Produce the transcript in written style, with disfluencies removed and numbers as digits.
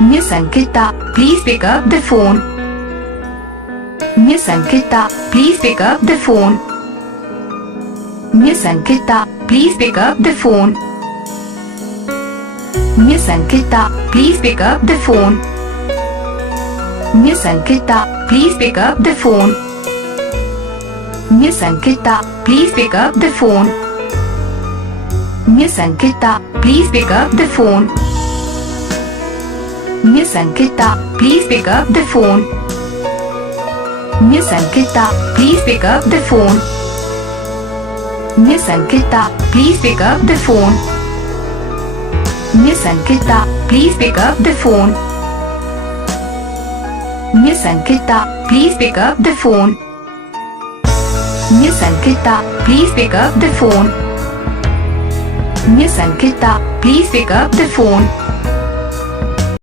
Miss.Ankita, please pick up the phone. Miss.Ankita, please pick up the phone. Miss.Ankita, please pick up the phone. Miss.Ankita, please pick up the phone. Miss.Ankita, please pick up the phone. Miss.Ankita, please pick up the phone. Miss.Ankita, please pick up the phone. Miss.Ankita, please pick up the phone. Miss.Ankita, please pick up the phone. Miss.Ankita, please pick up the phone. Miss.Ankita, please pick up the phone. Miss.Ankita, please pick up the phone. Miss.Ankita, please pick up the phone. Miss.Ankita, please pick up the phone.